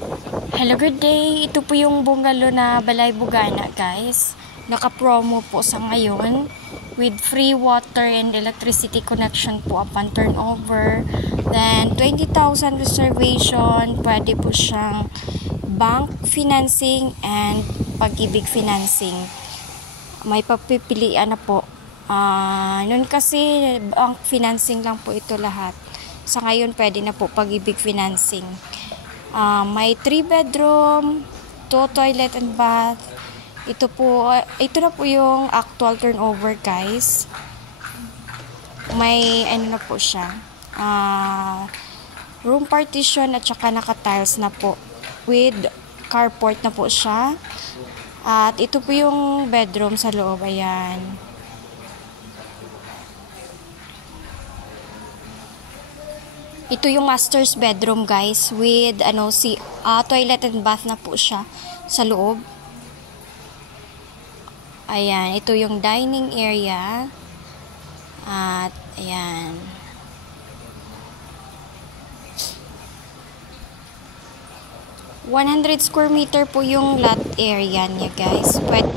Hello, good day. Ito po yung bungalow na Balay Bugana, guys. Naka-promo po sa ngayon with free water and electricity connection po upon turnover. Then, 20,000 reservation. Pwede po siyang bank financing and pag-ibig financing. May pagpipilian na po. Noon kasi bank financing lang po ito lahat. Sa ngayon, pwede na po pag-ibig financing. May 3 bedroom, 2 toilet and bath. Ito na po yung actual turnover, guys. May ano na po siya. Room partition at saka naka-tiles na po. With carport na po siya. At ito po yung bedroom sa loob. Ayan. Ito yung master's bedroom, guys, with toilet and bath na po siya sa loob. Ayan, ito yung dining area. At ayan. ₱100 square meter po yung lot area niya, guys. Pwede